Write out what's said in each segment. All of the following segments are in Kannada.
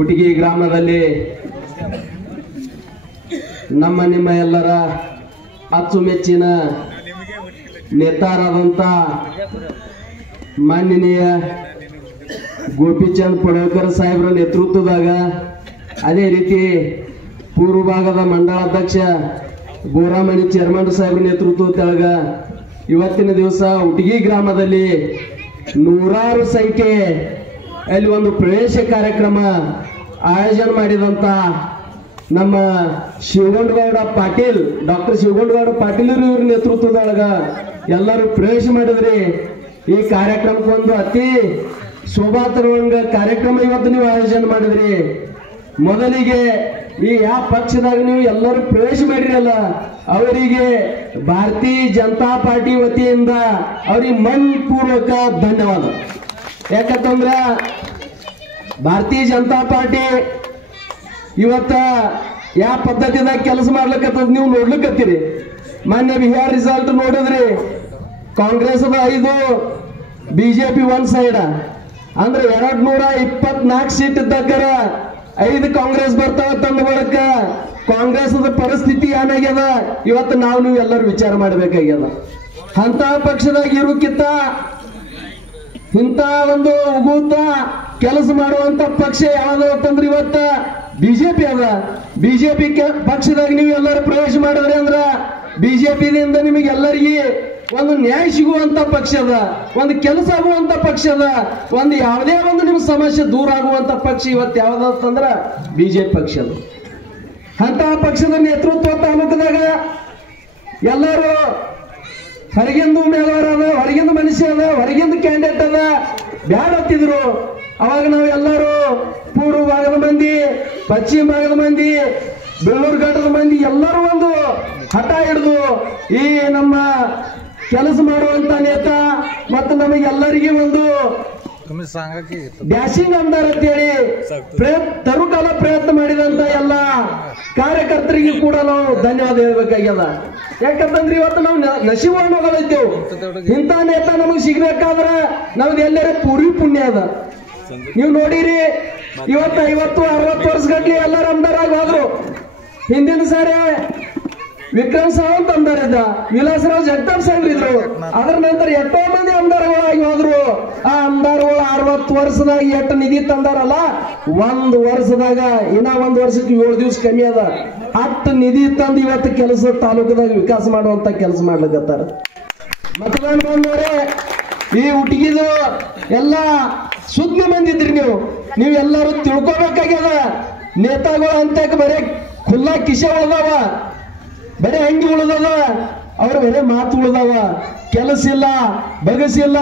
ಉಟಗಿ ಗ್ರಾಮದಲ್ಲಿ ನಮ್ಮ ನಿಮ್ಮ ಎಲ್ಲರ ಅಚ್ಚುಮೆಚ್ಚಿನ ನೇತಾರಾದಂಥ ಮಾನ್ಯನೀಯ ಗೋಪಿಚಂದ್ ಪಡೋಲ್ಕರ್ ಸಾಹೇಬ್ರ ನೇತೃತ್ವದಾಗ, ಅದೇ ರೀತಿ ಪೂರ್ವ ಭಾಗದ ಮಂಡಲಾಧ್ಯಕ್ಷ ಬೋರಾಮಣಿ ಚೇರ್ಮನ್ ಸಾಹೇಬ್ರ ನೇತೃತ್ವದೊಳಗ ಇವತ್ತಿನ ದಿವಸ ಉಟಗಿ ಗ್ರಾಮದಲ್ಲಿ ನೂರಾರು ಸಂಖ್ಯೆ ಅಲ್ಲಿ ಒಂದು ಪ್ರವೇಶ ಕಾರ್ಯಕ್ರಮ ಆಯೋಜನೆ ಮಾಡಿದಂತ ನಮ್ಮ ಶಿವಗೊಂಡಗೌಡ ಪಾಟೀಲ್, ಡಾಕ್ಟರ್ ಶಿವಗೊಂಡಗೌಡ ಪಾಟೀಲ್ ಇವ್ರ ನೇತೃತ್ವದೊಳಗ ಎಲ್ಲರೂ ಪ್ರವೇಶ ಮಾಡಿದ್ರಿ. ಈ ಕಾರ್ಯಕ್ರಮಕ್ಕೊಂದು ಅತಿ ಶೋಭಾ ತರುವಂಗ ಕಾರ್ಯಕ್ರಮ ಇವತ್ತು ನೀವು ಆಯೋಜನೆ ಮಾಡಿದ್ರಿ. ಮೊದಲಿಗೆ ಈ ಯಾವ ಪಕ್ಷದಾಗ ನೀವು ಎಲ್ಲರೂ ಪ್ರವೇಶ ಮಾಡಿರಲ್ಲ ಅವರಿಗೆ ಭಾರತೀಯ ಜನತಾ ಪಾರ್ಟಿ ವತಿಯಿಂದ ಅವ್ರಿಗೆ ಮನಪೂರ್ವಕ ಧನ್ಯವಾದ. ಯಾಕಂತಂದ್ರ ಭಾರತೀಯ ಜನತಾ ಪಾರ್ಟಿ ಇವತ್ತ ಯಾವ ಪದ್ಧತಿದಾಗ ಕೆಲಸ ಮಾಡ್ಲಿಕ್ಕತ್ತದ ನೀವು ನೋಡ್ಲಿಕ್ಕತ್ತೀರಿ. ಮಾನ್ಯ ಬಿಹಾರ್ ರಿಸಲ್ಟ್ ನೋಡಿದ್ರಿ, ಕಾಂಗ್ರೆಸ್ 5, ಬಿಜೆಪಿ 1 ಸೈಡ್ ಅಂದ್ರೆ 224 ಸೀಟ್ ಇದ್ದಕ್ಕರ 5 ಕಾಂಗ್ರೆಸ್ ಬರ್ತಾವ ತಂದ ಬಳಿಕ ಕಾಂಗ್ರೆಸ್ ಪರಿಸ್ಥಿತಿ ಏನಾಗ್ಯದ ಇವತ್ತು ನೀವು ಎಲ್ಲರೂ ವಿಚಾರ ಮಾಡಬೇಕಾಗ್ಯದ. ಅಂತ ಪಕ್ಷದಾಗ ಇರೋಕ್ಕಿಂತ ಇಂಥ ಒಂದು ಉಗುತ ಕೆಲಸ ಮಾಡುವಂತ ಪಕ್ಷ ಯಾವ್ದಂದ್ರೆ ಇವತ್ತ ಬಿಜೆಪಿ ಅದ. ಬಿಜೆಪಿ ಪಕ್ಷದಾಗ ನೀವು ಎಲ್ಲರೂ ಪ್ರವೇಶ ಮಾಡಿದ್ರಿ ಅಂದ್ರ ಬಿಜೆಪಿದಿಂದ ನಿಮಗೆ ಎಲ್ಲರಿಗೆ ಒಂದು ನ್ಯಾಯ ಸಿಗುವಂತ ಪಕ್ಷ ಅದ, ಒಂದು ಕೆಲಸ ಆಗುವಂತ ಪಕ್ಷ ಅದ, ಒಂದು ಯಾವುದೇ ಒಂದು ನಿಮ್ಮ ಸಮಸ್ಯೆ ದೂರ ಆಗುವಂತ ಪಕ್ಷ ಇವತ್ತು ಯಾವ್ದಂದ್ರ ಬಿಜೆಪಿ ಪಕ್ಷ ಅದ. ಅಂತ ಪಕ್ಷದ ನೇತೃತ್ವ ತಾಲೂಕದಾಗ ಎಲ್ಲರೂ ಹೊರಗಿಂದ ಉಮೇದುವಾರ ಅದ, ಹೊರಗಿಂದ ಮನುಷ್ಯ ಅದ, ಹೊರಗಿಂದ ಕ್ಯಾಂಡಿಡೇಟ್ ಅದ ಬ್ಯಾಡ ಹತ್ತಿದ್ರು. ಅವಾಗ ನಾವು ಎಲ್ಲರೂ ಪೂರ್ವ ಭಾಗದ ಮಂದಿ, ಪಶ್ಚಿಮ ಭಾಗದ ಮಂದಿ, ಬೆಳ್ಳೂರು ಘಟ್ಟದ ಮಂದಿ ಎಲ್ಲರೂ ಒಂದು ಹಠ ಹಿಡಿದು ಈ ನಮ್ಮ ಕೆಲಸ ಮಾಡುವಂತ ನೇತಾ ಮತ್ತು ನಮಗೆಲ್ಲರಿಗೆ ಒಂದು ಡ್ಯಾಶಿಂಗ್ ಅಂದಾರ ಅಂತೇಳಿ ತರುಕಾಲ ಪ್ರಯತ್ನ ಮಾಡಿದಂತ ಎಲ್ಲ ಕಾರ್ಯಕರ್ತರಿಗೆ ಕೂಡ ನಾವು ಧನ್ಯವಾದ ಹೇಳ್ಬೇಕಾಗ್ಯದ. ಯಾಕಂತಂದ್ರೆ ಇವತ್ತು ನಾವು ನಶೀವಣ್ಣಗಳಿದ್ದೇವು. ಇಂಥ ನೇತಾ ನಮಗೆ ಸಿಗ್ಬೇಕಾದ್ರ ನಮ್ದು ಎಲ್ಲರ ಪೂರ್ವಿ ಪುಣ್ಯ ಅದ. ನೀವು ನೋಡಿರಿ, ಇವತ್ತು 50-60 ವರ್ಷ ಗಟ್ಲಿ ಎಲ್ಲರೂ ಅಮ್ದಾರಾಗಿ ಹೋದ್ರು. ಹಿಂದಿನ ಸಾರಿ ವಿಕ್ರಮ್ ಸಾವಂತ್ ಅಮ್ದಾರ ಇದ್ದ, ವಿಲಾಸರಾವ್ ಜಗತಾಪ್ ಸಾಹೇಬ್ರು ಇದ್ರು. ಅದ್ರ ನಂತರ ಎಷ್ಟೋ ಮಂದಿ ಅಮ್ದಾರಗಳಾಗಿ ಹೋದ್ರು. ಆ ಅಮ್ದಾರಗಳು 60 ವರ್ಷದಾಗ ಎಷ್ಟು ನಿಧಿ ತಂದಾರಲ್ಲ, 1 ವರ್ಷದಾಗ ಇನ್ನ 1 ವರ್ಷಕ್ಕೆ 7 ದಿವಸ ಕಮ್ಮಿ ಅದ. 10 ನಿಧಿ ತಂದು ಇವತ್ತು ಕೆಲಸ ತಾಲೂಕದಾಗ ವಿಕಾಸ ಮಾಡುವಂತ ಕೆಲಸ ಮಾಡ್ಲಿಕತ್ತಾರ. ಮತದಾನ ಬಂದವರೇ, ಈ ಹುಟ್ಟಿಗಿದು ಎಲ್ಲ ಸುದ್ದಿ ಬಂದಿದ್ರಿ ನೀವು ಎಲ್ಲರೂ ತಿಳ್ಕೊಬೇಕಾಗ್ಯದ. ನೇತಾಗಳು ಅಂತ ಬರೇ ಖುಲ್ಲಾ ಕಿಶೆ ಉಳ್ದಾವ, ಬರೇ ಅಂಗಿ ಉಳ್ದವ, ಅವ್ರ ಬರೇ ಮಾತು ಉಳ್ದಾವ, ಕೆಲಸ ಇಲ್ಲ, ಬಗಸಿಲ್ಲ.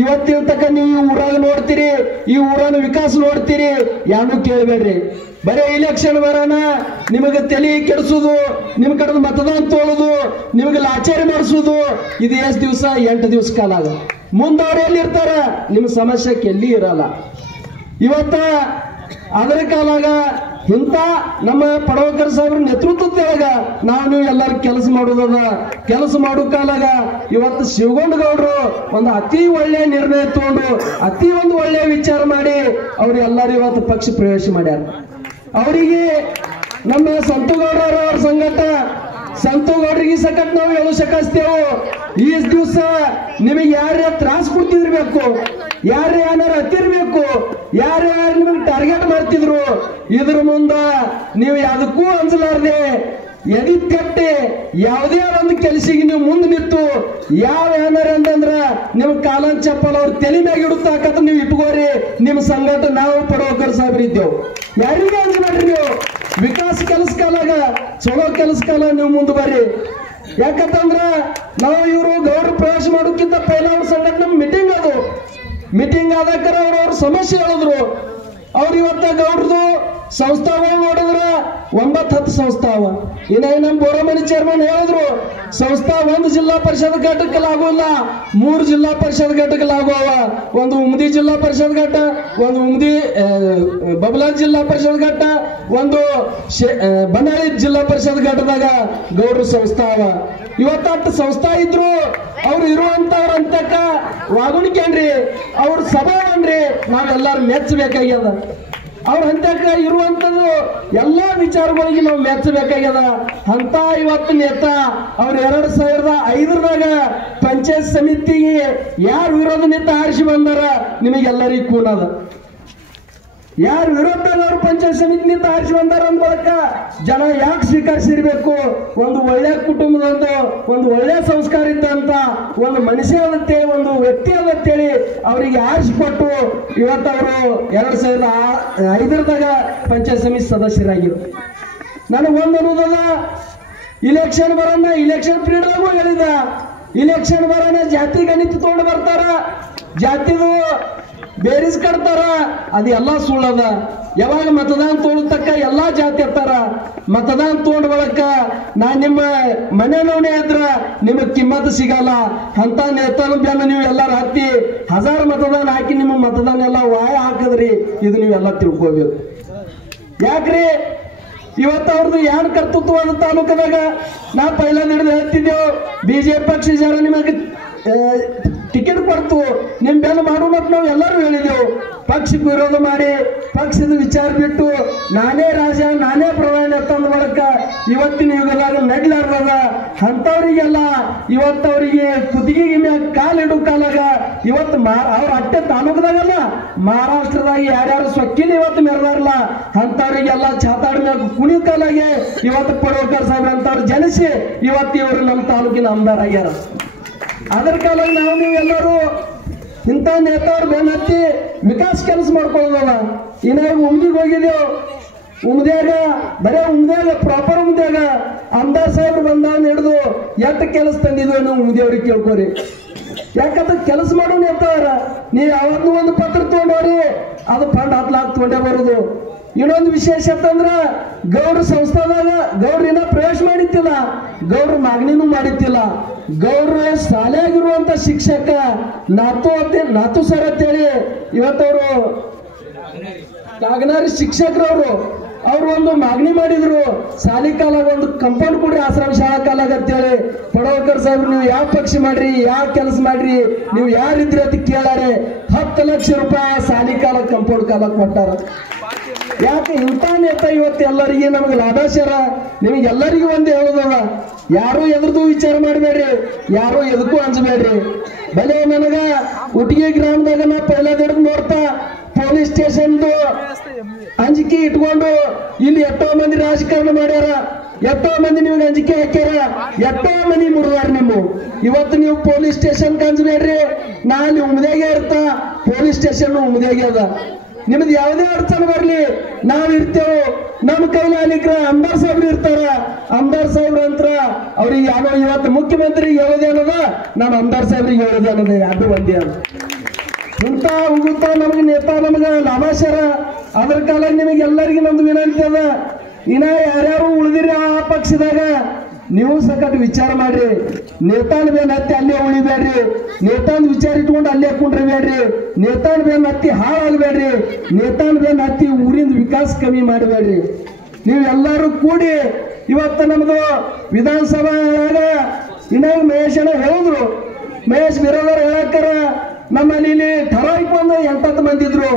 ಇವತ್ತಿನ ತಕ್ಕ ನೀವು ಈ ಊರಾಗ ನೋಡ್ತೀರಿ, ಈ ಊರನ ವಿಕಾಸ ನೋಡ್ತೀರಿ, ಯಾರು ಕೇಳಬೇಡ್ರಿ. ಬರೇ ಇಲೆಕ್ಷನ್ ಬರೋಣ ನಿಮಗೆ ತಲೆ ಕೆಡಿಸೋದು, ನಿಮ್ ಕಡೆ ಮತದಾನ ತೋಳೋದು, ನಿಮಗೆ ಲಾಚಾರಿ ಮಾಡಿಸೋದು. ಇದು ಎಷ್ಟು ದಿವಸ? 8 ದಿವಸ ಕಾಲ ಆಗ. ಮುಂದವ್ರು ಎಲ್ಲಿ ಇರ್ತಾರ? ನಿಮ್ಮ ಸಮಸ್ಯೆ ಎಲ್ಲಿ ಇರಲ್ಲ. ಇವತ್ತ ಅದರ ಕಾಲಾಗ ಇಂಥ ನಮ್ಮ ಪಡವಕರ್ ಸಾಹೇಬ್ರ ನೇತೃತ್ವದಾಗ ನೀವು ಎಲ್ಲರೂ ಕೆಲಸ ಮಾಡೋದದ. ಕೆಲಸ ಮಾಡೋ ಕಾಲಾಗ ಇವತ್ತು ಶಿವಗೊಂಡಗೌಡರು ಒಂದು ಅತಿ ಒಳ್ಳೆಯ ನಿರ್ಣಯ ತಗೊಂಡು ಅತಿ ಒಂದು ಒಳ್ಳೆಯ ವಿಚಾರ ಮಾಡಿ ಅವ್ರು ಎಲ್ಲರೂ ಇವತ್ತು ಪಕ್ಷ ಪ್ರವೇಶ ಮಾಡ್ಯಾರ. ಅವರಿಗೆ ನಮ್ಮ ಸಂತುಗೌಡರವ್ರ ಸಂಘಟ ಸಂತುಗೌಡರಿಗೆ ಸಕಟ್ ನಾವು ಹೇಳೋಸಕಸ್ತೇವು. ಈ ದಿವಸ ನಿಮಗೆ ಯಾರ್ಯಾರು ತ್ರಾಸ ಕೊಡ್ತಿರ್ಬೇಕು, ಯಾರು ಹತ್ತಿರ್ಬೇಕು, ಯಾರು ನಿಮಗೆ ಟಾರ್ಗೆಟ್ ಮಾಡ್ತಿದ್ರು, ಇದ್ರ ಮುಂದ ನೀವು ಯಾವುದಕ್ಕೂ ಅನ್ಸಲಾರ್ದೆ ಎದಿ ಕಟ್ಟಿ ಯಾವುದೇ ಒಂದು ಕೆಲಸಿಗೆ ನೀವು ಮುಂದೆ ನಿಂತು ಯಾವ ಅಂತಂದ್ರ ನಿಮ್ ಕಾಲನ್ ಚಪ್ಪಲ್ ಅವ್ರ ತಲೆ ಮ್ಯಾಗ ಇಡುತ್ತಾಕತ್ ನೀವು ಇಟ್ಕೋರಿ. ನಿಮ್ ಸಂಘಟ ನಾವು ಪಡವಕರ್ ಸಾಹೇಬ್ರ ಇದ್ದೇವು. ಯಾರಿಗೆ ಅಂಜಬೇಡ್ರಿ. ನೀವು ವಿಕಾಸ ಕೆಲಸ ಕಾಲಾಗ ಚಲೋ ಕೆಲಸ ಕಾಲ ನೀವು ಮುಂದೆ ಬರ್ರಿ. ಯಾಕಂತಂದ್ರ ನಾವು ಇವರು ಗೌಡ್ರ ಪ್ರವೇಶ ಮಾಡೋಕ್ಕಿಂತ ಪೈಲ ಅವ್ರ ಸಂಘಟ ನಮ್ ಮೀಟಿಂಗ್ ಆದಕ್ಕರ ಅವ್ರವ್ರ ಸಮಸ್ಯೆ ಹೇಳಿದ್ರು. ಅವ್ರು ಇವತ್ತ ಗೌಡ್ರದು ಸಂಸ್ಥಾಗಳು ನೋಡಿದ್ರ 9-10 ಸಂಸ್ಥಾವ. ಇನ್ನ ನಮ್ಮ ಬೋರಮನಿ ಚೇರ್ಮನ್ ಹೇಳಿದ್ರು ಸಂಸ್ಥಾ 1 ಜಿಲ್ಲಾ ಪರಿಷತ್ ಘಟಕ ಆಗೋಲ್ಲ, 3 ಜಿಲ್ಲಾ ಪರಿಷತ್ ಘಟಕ ಆಗುವ. ಒಂದು ಉಮ್ದಿ ಜಿಲ್ಲಾ ಪರಿಷತ್ ಘಟ್ಟ, ಒಂದು ಉಮ್ದಿ ಬಬಲಾನ್ ಜಿಲ್ಲಾ ಪರಿಷತ್ ಘಟ್ಟ, ಒಂದು ಬನಾಳಿ ಜಿಲ್ಲಾ ಪರಿಷತ್ ಘಟ್ಟದಾಗ ಗೌಡ್ರ ಸಂಸ್ಥಾವ. ಇವತ್ತು ಸಂಸ್ಥಾ ಇದ್ರು ಅವ್ರು ಇರುವಂತವ್ರ ಅಂತಕ್ಕ ವಾಗುಣಿಕೇನ್ರಿ, ಅವ್ರ ಸಭಾವನ್ರಿ ನಾವೆಲ್ಲಾರು ಮೆಚ್ಚಬೇಕಾಗ್ಯದ. ಅವ್ರ ಹಂತಕ್ಕ ಇರುವಂತದ್ದು ಎಲ್ಲಾ ವಿಚಾರಗಳಿಗೆ ನಾವು ಮೆಚ್ಚಬೇಕಾಗ್ಯದ. ಅಂತ ಇವತ್ತು ನೇತಾ ಅವ್ರು 2005ದಾಗ ಪಂಚಾಯತ್ ಸಮಿತಿಗೆ ಯಾರು ವಿರೋಧ ನೇತ ಆರಿಸಿ ಬಂದಾರ ನಿಮಗೆಲ್ಲರಿಗೂ ಕೂನದ. ಯಾರು ವಿರೋಧದಾಗ ಅವ್ರು ಪಂಚಾಯತ್ ಸಮಿತಿ ನಿಂತ ಆರಿಸಿ ಬಂದಾರ ಅಂದ್ಬಳಕ ಜನ ಯಾಕೆ ಸ್ವೀಕರಿಸಿರ್ಬೇಕು? ಒಂದು ಒಳ್ಳೆ ಕುಟುಂಬದಂತ, ಒಂದು ಒಳ್ಳೆ ಸಂಸ್ಕಾರ ಇದ್ದಂತ ಒಂದು ಮನುಷ್ಯ ಅಂತೇಳಿ, ಒಂದು ವ್ಯಕ್ತಿ ಅಂತೇಳಿ ಅವರಿಗೆ ಆರಿಸಿಕೊಟ್ಟು ಇವತ್ತು ಅವರು 2005ದಾಗ ಪಂಚಾಯತ್ ಸಮಿತಿ ಸದಸ್ಯರಾಗಿರು. ನನಗೊಂದು ಅನ್ನೋದದ, ಇಲೆಕ್ಷನ್ ಬರೋಣ, ಇಲೆಕ್ಷನ್ ಪೀರಿಯಡ್ದಾಗೂ ಹೇಳಿದ, ಇಲೆಕ್ಷನ್ ಬರೋಣ ಜಾತಿ ಗಣಿತ ತಗೊಂಡು ಬರ್ತಾರ, ಜಾತಿದು ಬೇರಿಸ್ ಕಟ್ತಾರ, ಅದು ಎಲ್ಲ ಸುಳ್ಳದ. ಯಾವಾಗ ಮತದಾನ ತೋಳತಕ್ಕ ಎಲ್ಲಾ ಜಾತಿ ಇರ್ತಾರ. ಮತದಾನ ತಗೊಂಡ್ ಬಳಕ ನಾ ನಿಮ್ಮ ಮನೆಯಲ್ಲೇ ಇದ್ರ ನಿಮಗ್ ಕಿಮ್ಮತ್ ಸಿಗಲ್ಲ. ಅಂತ ನೇತನ ಬೆನ್ನ ನೀವು ಎಲ್ಲಾರು ಹತ್ತಿ 1000 ಮತದಾನ ಹಾಕಿ ನಿಮ್ಮ ಮತದಾನ ಎಲ್ಲ ವಾಯ ಹಾಕದ್ರಿ, ಇದು ನೀವೆಲ್ಲ ತಿಳ್ಕೋಬೇಕು. ಯಾಕ್ರಿ ಇವತ್ತು ಅವ್ರದ್ದು ಯಾರು ಕರ್ತೃತ್ವದ ತಾಲೂಕದಾಗ ನಾ ಪೈಲ ಹಿಡಿದು ಹೇಳ್ತಿದ್ದೇವು, ಬಿಜೆಪಿ ಪಕ್ಷ ಜನ ನಿಮಗೆ ಟಿಕೆಟ್ ಕೊಡ್ತು, ನಿಮ್ ಬೆನ್ನು ಮಾಡೋಣ ಅಂತ ನಾವು ಎಲ್ಲರೂ ಹೇಳಿದೆವು. ಪಕ್ಷಕ್ಕೆ ವಿರೋಧ ಮಾಡಿ ಪಕ್ಷದ ವಿಚಾರ ಬಿಟ್ಟು ನಾನೇ ರಾಜ ನಾನೇ ಪ್ರಧಾನಿ ಅಂತಂದ ಮೂಲಕ ಇವತ್ತಿನ ಯುಗದಾಗ ನಡ್ಲಾರ್ದದ. ಅಂತವ್ರಿಗೆಲ್ಲ ಇವತ್ತವರಿಗೆ ಕುತ್ತಿಗೆಗೆ ಮ್ಯಾಗ ಕಾಲಿಡು ಕಾಲಾಗ ಇವತ್ತು ಅವ್ರ ಅಟ್ಟೆ ತಾಲೂಕದಾಗಲ್ಲ ಮಹಾರಾಷ್ಟ್ರದಾಗ ಯಾರ್ಯಾರು ಸೊಕ್ಕಿನ ಇವತ್ತು ಮೆರೆದಾರಲ್ಲ ಅಂತವ್ರಿಗೆಲ್ಲ ಛಾತಾಡ್ ಮ್ಯಾಗ ಕುಣಿ ಕಾಲಾಗೆ ಇವತ್ತು ಪಡೋಕರ್ ಸಾಹೇಬ್ರ ಅಂತವ್ರು ಜನಿಸಿ ಇವತ್ತು ಇವರು ನಮ್ಮ ತಾಲೂಕಿನ ಆಮದಾರ ಆಗ್ಯಾರ. ಅದರ ಕಾಲ ನಾವು ನೀವು ಎಲ್ಲರೂ ಇಂಥ ನೇತಾವ್ರು ಬೆನ್ನತ್ತಿ ವಿಕಾಸ ಕೆಲಸ ಮಾಡ್ಕೊಳ್ಳೋದಲ್ಲ. ಇನ್ನಾಗ ಉಮ್ದಿಗೆ ಹೋಗಿದ್ದೇವು, ಉಮ್ದ್ಯಾಗ ಬರೇ ಉಮ್ದ್ಯಾಗ ಪ್ರಾಪರ್ ಉಮ್ದ್ಯಾಗ ಆಮದಾರ್ ಸಾಹೇಬ್ರು ಬಂದಾನ ಹಿಡಿದು ಎಷ್ಟು ಕೆಲಸ ತಂದಿದ್ವಿ ನಾವು ಉಮ್ದಿಯವ್ರಿಗೆ ಕೇಳ್ಕೋರಿ. ಯಾಕಂದ್ರೆ ಕೆಲಸ ಮಾಡೋ ನೇತಾವ್ರ ನೀವು ಯಾವತ್ತೂ ಒಂದು ಪತ್ರ ತಗೊಂಡವ್ರಿ ಅದು ಫಂಡ್ 10 ಲಕ್ಷ ತಗೊಂಡೇ ಬರೋದು. ಇನ್ನೊಂದು ವಿಶೇಷ ಅಂತಂದ್ರ ಗೌಡ್ರ ಸಂಸ್ಥಾದಾಗ ಗೌಡ್ರಿನ ಪ್ರವೇಶ ಮಾಡಿತ್ತಿಲ್ಲ, ಗೌಡ್ರ ಮಾಗಣಿನೂ ಮಾಡಿತ್ತಿಲ್ಲ. ಗೌಡ್ರ ಶಾಲೆಯಾಗಿರುವಂತ ಶಿಕ್ಷಕ ನಾತು ಸರ್ ಅಂತೇಳಿ ಇವತ್ತವರು ಕಾಗನಾರಿ ಶಿಕ್ಷಕರವರು ಅವ್ರು ಒಂದು ಮಾಗಣಿ ಮಾಡಿದ್ರು, ಶಾಲಿ ಕಾಲಾಗ ಒಂದು ಕಂಪೌಂಡ್ ಕೊಡ್ರಿ ಆಶ್ರಮ ಶಾಲಾ ಕಾಲಾಗ ಅಂತೇಳಿ. ಪಡವಕರ್ ಸಾಹೇಬ್ರು ನೀವು ಯಾವ ಪಕ್ಷ ಮಾಡ್ರಿ, ಯಾವ ಕೆಲಸ ಮಾಡ್ರಿ, ನೀವು ಯಾರಿದ್ರಿ ಅಂತ ಕೇಳಾರೆ 10 ಲಕ್ಷ ರೂಪಾಯಿ ಶಾಲಿ ಕಾಲ ಕಂಪೌಂಡ್ ಕಾಲ ಕೊಟ್ಟಾರ. ಯಾಕೆ ಇಂಥ ನೇತ ಇವತ್ತು ಎಲ್ಲರಿಗೆ ನಮ್ಗೆ ಲಾಭಾಶರ. ನಿಮಗೆಲ್ಲರಿಗೂ ಒಂದು ಹೇಳೋದಲ್ಲ, ಯಾರು ಎದ್ರದ್ದು ವಿಚಾರ ಮಾಡಬೇಡ್ರಿ, ಯಾರು ಎದಕ್ಕೂ ಅಂಜಬೇಡ್ರಿ. ಬಲೆ ನನಗ ಉಟ್ಟಿಗೆ ಗ್ರಾಮದಾಗ ನಾ ಪೈಲ ನೋಡ್ತಾ ಪೊಲೀಸ್ ಸ್ಟೇಷನ್ದು ಅಂಜಿಕೆ ಇಟ್ಕೊಂಡು ಇಲ್ಲಿ ಎಷ್ಟೋ ಮಂದಿ ರಾಜಕಾರಣ ಮಾಡ್ಯಾರ, ಎಷ್ಟೋ ಮಂದಿ ನಿಮ್ಗೆ ಅಂಜಿಕೆ ಹಾಕ್ಯಾರ, ಎಷ್ಟೋ ಮಂದಿ ಮುರಿದಾರ. ನಿಮ್ಮ ಇವತ್ತು ನೀವು ಪೊಲೀಸ್ ಸ್ಟೇಷನ್ ಅಂಜಬೇಡ್ರಿ. ನಾ ಅಲ್ಲಿ ಉಮ್ದ್ಯಾಗೆ ಇರ್ತಾ ಪೊಲೀಸ್ ಸ್ಟೇಷನ್ ಉಮ್ದ್ಯಾಗೆ ಅದ. ನಿಮ್ದು ಯಾವುದೇ ಅಡಚಣೆ ಬರ್ಲಿ ನಾವ್ ಇರ್ತೇವೆ. ನಮ್ಮ ಕೈಲಾಲಿಕ್ರ ಆಮದಾರ್ ಸಾಹೇಬ್ರು ಇರ್ತಾರ, ಆಮದಾರ್ ಸಾಹೇಬ್ರ ಅಂತ ಅವ್ರಿಗೆ ಯಾವ ಇವತ್ತು ಮುಖ್ಯಮಂತ್ರಿಗೆ ಹೇಳೋದೇ ಅನ್ನೋದ, ನಾನು ಆಮದಾರ್ ಸಾಹೇಬ್ರಿಗೆ ಹೇಳೋದೇ ಅನ್ನೋದು ಯಾರು ಒಂದೇ ಅಂತ ಇಂತ ಹೋಗುತ್ತಾ ನಮಗೆ ನೇತಾ ನಮ್ಗೆ ಲಾಭಾಶರ. ಅದ್ರ ಕಾಲ ನಿಮಗೆ ಎಲ್ಲರಿಗೂ ನಮ್ದು ವಿನಂತಿ ಅದ, ಇನ್ನ ಯಾರ್ಯಾರು ಉಳಿದಿರಿ ಆ ಪಕ್ಷದಾಗ ನೀವು ಸಕಟ್ ವಿಚಾರ ಮಾಡ್ರಿ. ನೇತಾನ್ ಬೇನ್ ಹತ್ತಿ ಅಲ್ಲೇ ಉಳಿಬೇಡ್ರಿ, ನೇತಾನ್ ವಿಚಾರ ಇಟ್ಕೊಂಡು ಅಲ್ಲೇ ಕುಂಡ್ರಬೇಡ್ರಿ, ನೇತಾನ್ ಬೇನ್ ಹತ್ತಿ ಹಾಳಾಗಬೇಡ್ರಿ, ನೇತಾನ್ ಬೇನ್ ಹತ್ತಿ ಊರಿಂದ ವಿಕಾಸ ಕಮ್ಮಿ ಮಾಡಬೇಡ್ರಿ. ನೀವು ಎಲ್ಲರೂ ಕೂಡಿ ಇವತ್ತು ನಮ್ದು ವಿಧಾನಸಭಾ ಇನ್ನಾಗ ಮಹೇಶ್ ಅಣ್ಣ ಹೇಳಿದ್ರು, ಮಹೇಶ್ ಬಿರೋದವ್ರು ಹೇಳಕ್ಕಾರ ನಮ್ಮಲ್ಲಿ ಇಲ್ಲಿ ಠರಾಯಿಕ್ ಒಂದು 8-10 ಮಂದಿ ಇದ್ರು.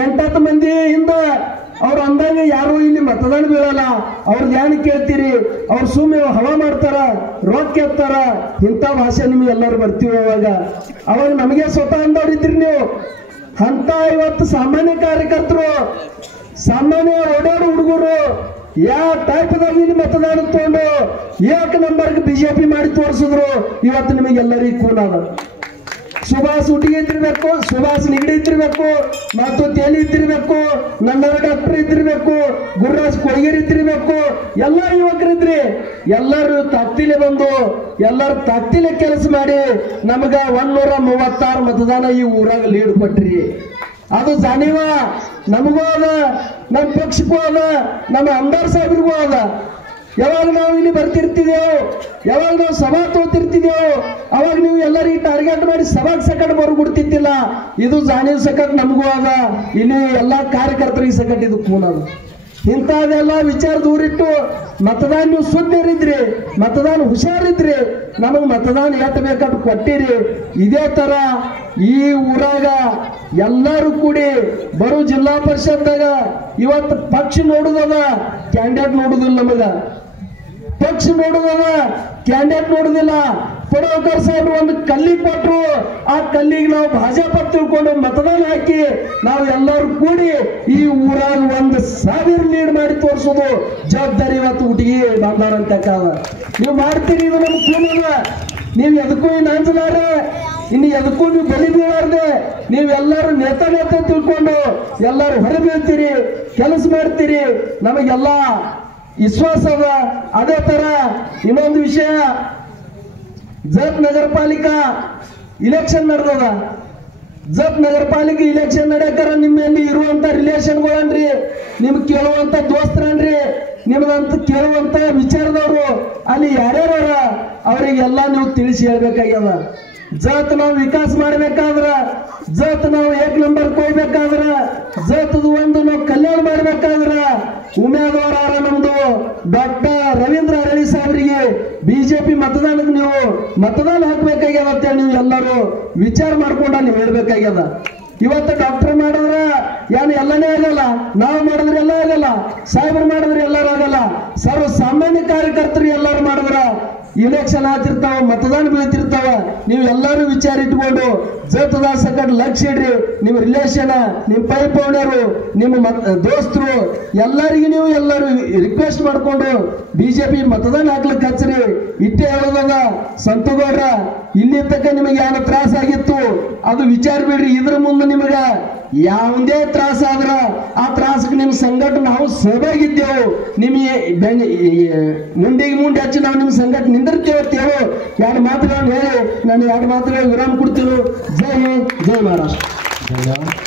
8-10 ಮಂದಿಯಿಂದ ಅವ್ರು ಅಂದಾಗ ಯಾರು ಇಲ್ಲಿ ಮತದಾನ ಬೀಳಲ್ಲ. ಅವ್ರದ್ದು ಏನು ಕೇಳ್ತೀರಿ? ಅವ್ರು ಸುಮ್ಮನೆ ಹವಾ ಮಾಡ್ತಾರ, ರೊಕ್ಕ ಎತ್ತಾರ. ಇಂಥ ಭಾಷೆ ನಿಮ್ಗೆ ಎಲ್ಲರೂ ಬರ್ತೀವಿ. ಅವಾಗ ನಮಗೆ ಸ್ವತಃ ಅಂದವ್ರು ಇದ್ರಿ ನೀವು. ಅಂತ ಇವತ್ತು ಸಾಮಾನ್ಯ ಕಾರ್ಯಕರ್ತರು, ಸಾಮಾನ್ಯ ಓಡಾಡು ಹುಡುಗರು ಯಾವ ಟೈಪ್ದಾಗ ಇಲ್ಲಿ ಮತದಾನ ತಗೊಂಡು 1 ನಂಬರ್ಗೆ ಬಿಜೆಪಿ ಮಾಡಿ ತೋರಿಸಿದ್ರು. ಇವತ್ತು ನಿಮಗೆಲ್ಲರಿಗೂ ಕೂನದ. ಸುಭಾಷ್ ಉಟ್ಟಿಗೆ ಇದ್ದಿರ್ಬೇಕು, ಸುಭಾಷ್ ನಿಗಡಿ ಇದ್ದಿರ್ಬೇಕು, ಮತ್ತು ತೇಲಿ ಇದ್ದಿರ್ಬೇಕು, ನನ್ನವರ ಡಾಕ್ಟರ್ ಇದ್ದಿರ್ಬೇಕು, ಗುರುರಾಜ್ ಕೊಳಗೇರಿ ಇದ್ದಿರ್ಬೇಕು. ಎಲ್ಲ ಯುವಕರಿದ್ರಿ. ಎಲ್ಲರೂ ತಾಕ್ತಿಲೆ ಬಂದು ಎಲ್ಲರೂ ತಾಕ್ತಿಲೆ ಕೆಲಸ ಮಾಡಿ ನಮಗ 136 ಮತದಾನ ಈ ಊರಾಗ ಲೀಡ್ ಕೊಟ್ರಿ. ಅದು ಜಾನೀವ ನಮಗೂ ಅದ. ನಮ್ಮ ಪಕ್ಷಕ್ಕೂ ಅದ, ನಮ್ಮ ಆಮದಾರ್ ಸಾಹೇಬ್ರಿಗೂ ಅದ. ಯಾವಾಗ ನಾವು ಇಲ್ಲಿ ಬರ್ತಿರ್ತಿದ್ದೇವು, ಯಾವಾಗ ನಾವು ಸಭಾ ತೋತಿರ್ತಿದ್ದೇವು, ಅವಾಗ ನೀವು ಎಲ್ಲರಿಗೆ ಟಾರ್ಗೆಟ್ ಮಾಡಿ ಸಭಾಗ್ ಸಕಟ್ ಬರ್ಬಿಡ್ತಿದ್ದಿಲ್ಲ. ಇದು ಜಾನೀವ್ ಸಕಟ್ ನಮಗೂ ಅದ, ಇಲ್ಲಿ ಎಲ್ಲಾ ಕಾರ್ಯಕರ್ತರಿಗೆ ಸಕಟ್ ಇದು ಕೂನ್ ಅದ. ಇಂಥದೆಲ್ಲ ವಿಚಾರ ದೂರಿಟ್ಟು ಮತದಾನ ನೀವು ಸುದ್ದಿರಿದ್ರಿ, ಮತದಾನ ಹುಷಾರಿದ್ರಿ, ನಮಗೆ ಮತದಾನ ಎಟ್ ಬೇಕಾದ್ ಕೊಟ್ಟಿರಿ. ಇದೇ ತರ ಈ ಊರಾಗ ಎಲ್ಲರೂ ಕೂಡಿ ಬರೋ ಜಿಲ್ಲಾ ಪರಿಷತ್ದಾಗ ಇವತ್ತು ಪಕ್ಷ ನೋಡುದದ, ಕ್ಯಾಂಡಿಡೇಟ್ ನೋಡುದಿಲ್ಲ. ನಮಗ ಪಕ್ಷ ನೋಡುದದ, ಕ್ಯಾಂಡಿಡೇಟ್ ನೋಡುದಿಲ್ಲ. ಪಡೋಕರ್ ಸಾಹೇಬ್ರು ಒಂದು ಕಲ್ಲಿ ಕೊಟ್ಟರು, ಆ ಕಲ್ಲಿಗೆ ನಾವು ಭಾಜಪ ತಿಳ್ಕೊಂಡು ಮತದಾನ ಹಾಕಿ ನಾವು ಎಲ್ಲರೂ ಕೂಡಿ ಈ ಊರಾಗ 1,000 ಲೀಡ್ ಮಾಡಿ ತೋರಿಸೋದು ಜವಾಬ್ದಾರಿ ಇವತ್ತು ಹುಡುಗಿ ಬಾಂಧಾರಂತ ಕಾಲ ನೀವು ಮಾಡ್ತೀರಿ. ಇದು ನಮ್ಗೆ ಕೂನದ. ನೀವು ಎದಕ್ಕೂ ಇನ್ನು ಅಂಜಲಾರ, ಇನ್ನು ಎದಕ್ಕೂ ನೀವು ಬಲಿ ಬೀಳಾರ್ದೆ, ನೀವೆಲ್ಲರೂ ನೇತ ತಿಳ್ಕೊಂಡು ಎಲ್ಲರೂ ಹೊರಬೀಳ್ತೀರಿ, ಕೆಲಸ ಮಾಡ್ತೀರಿ, ನಮಗೆಲ್ಲ ವಿಶ್ವಾಸ ಅದ. ಅದೇ ತರ ಇನ್ನೊಂದು ವಿಷಯ, ಜತ್ ನಗರ ಪಾಲಿಕಾ ಇಲೆಕ್ಷನ್ ನಡೆದದ. ಜತ್ ನಗರ ಪಾಲಿಕೆ ಇಲೆಕ್ಷನ್ ನಡೆಯಕಾರ ನಿಮ್ಮಲ್ಲಿ ಇರುವಂತ ರಿಲೇಷನ್ಗಳನ್ರಿ, ನಿಮ್ಗೆ ಕೇಳುವಂತ ದೋಸ್ತರನ್ರಿ, ನಿಮ್ದಂತ ಕೇಳುವಂತ ವಿಚಾರದವರು ಅಲ್ಲಿ ಯಾರ್ಯಾರ ಅವರಿಗೆಲ್ಲ ನೀವು ತಿಳಿಸಿ ಹೇಳ್ಬೇಕಾಗ್ಯದ. ಜತ್ ನಾವು ವಿಕಾಸ ಮಾಡ್ಬೇಕಾದ್ರ, ಜತ್ ನಾವು 1 ನಂಬರ್ ಕೊಯ್ಬೇಕಾದ್ರ, ಜತ್ದು ಒಂದು ನಾವು ಕಲ್ಯಾಣ ಮಾಡ್ಬೇಕಾದ್ರ ಉಮೇದವಾರ ನಮ್ದು ಡಾಕ್ಟರ್ ರವೀಂದ್ರ ಅರಳಿ ಸಾಹೇಬರಿಗೆ ಬಿಜೆಪಿ ಮತದಾನಕ್ಕೆ ನೀವು ಮತದಾನ ಹಾಕ್ಬೇಕಾಗ್ಯದ ಅಂತೇಳಿ ನೀವು ಎಲ್ಲರೂ ವಿಚಾರ ಮಾಡ್ಕೊಂಡ ನೀವು ಹೇಳ್ಬೇಕಾಗ್ಯದ. ಇವತ್ತು ಡಾಕ್ಟರ್ ಮಾಡಿದ್ರ ಏನು ಎಲ್ಲನೇ ಆಗಲ್ಲ, ನಾವು ಮಾಡಿದ್ರೆ ಎಲ್ಲ ಆಗಲ್ಲ, ಸಾಹೇಬರು ಮಾಡಿದ್ರೆ ಎಲ್ಲರೂ ಆಗಲ್ಲ, ಸರ್ವ ಸಾಮಾನ್ಯ ಕಾರ್ಯಕರ್ತರು ಎಲ್ಲರೂ ಮಾಡಿದ್ರ ಇಲೆಕ್ಷನ್ ಆಗ್ತಿರ್ತಾವ, ಮತದಾನ ಬೀಳ್ತಿರ್ತಾವ. ನೀವು ಎಲ್ಲರೂ ವಿಚಾರ ಇಟ್ಕೊಂಡು ಜತದ ಸಕಟ್ ಲಕ್ಷ ಇಡ್ರಿ. ನಿಮ್ಮ ರಿಲೇಷನ್, ನಿಮ್ಮ ಪೈ ಪೌಡರು, ನಿಮ್ಮ ದೋಸ್ತರು ಎಲ್ಲರಿಗೂ ನೀವು ಎಲ್ಲರೂ ರಿಕ್ವೆಸ್ಟ್ ಮಾಡ್ಕೊಂಡು ಬಿಜೆಪಿ ಮತದಾನ ಹಾಕ್ಲಿಕ್ಕೆ ಹಚ್ಚ್ರಿ. ಇಟ್ಟೆ ಹೇಳೋದದ ಸಂತಗೌಡ್ರ, ಇಲ್ಲಿ ತಕ್ಕ ನಿಮಗೆ ಯಾವ ತ್ರಾಸ ಆಗಿತ್ತು ಅದು ವಿಚಾರ ಬಿಡ್ರಿ. ಇದ್ರ ಮುಂದೆ ನಿಮಗ ಯಾವುದೇ ತ್ರಾಸ ಆದ್ರ ಆ ತ್ರಾಸಕ್ಕೆ ನಿಮ್ಮ ಸಂಘಟ ನಾವು ಸಹಭಾಗಿದ್ದೇವು. ನಿಮಗೆ ಮುಂಡಿಗೆ ಮುಂದೆ ಹಚ್ಚಿ ನಾವು ನಿಮ್ಮ ಸಂಘಟ ನಿಂದಿರ್ತೇವತ್ತೇವು. 2 ಮಾತುಗಳನ್ನು ಹೇಳಿ ನಾನು 2 ಮಾತುಗಳು ವಿರಾಮ ಕೊಡ್ತೀನಿ. ಜೈ ಹಿಂದ್, ಜೈ ಮಹಾರಾಷ್ಟ್ರ.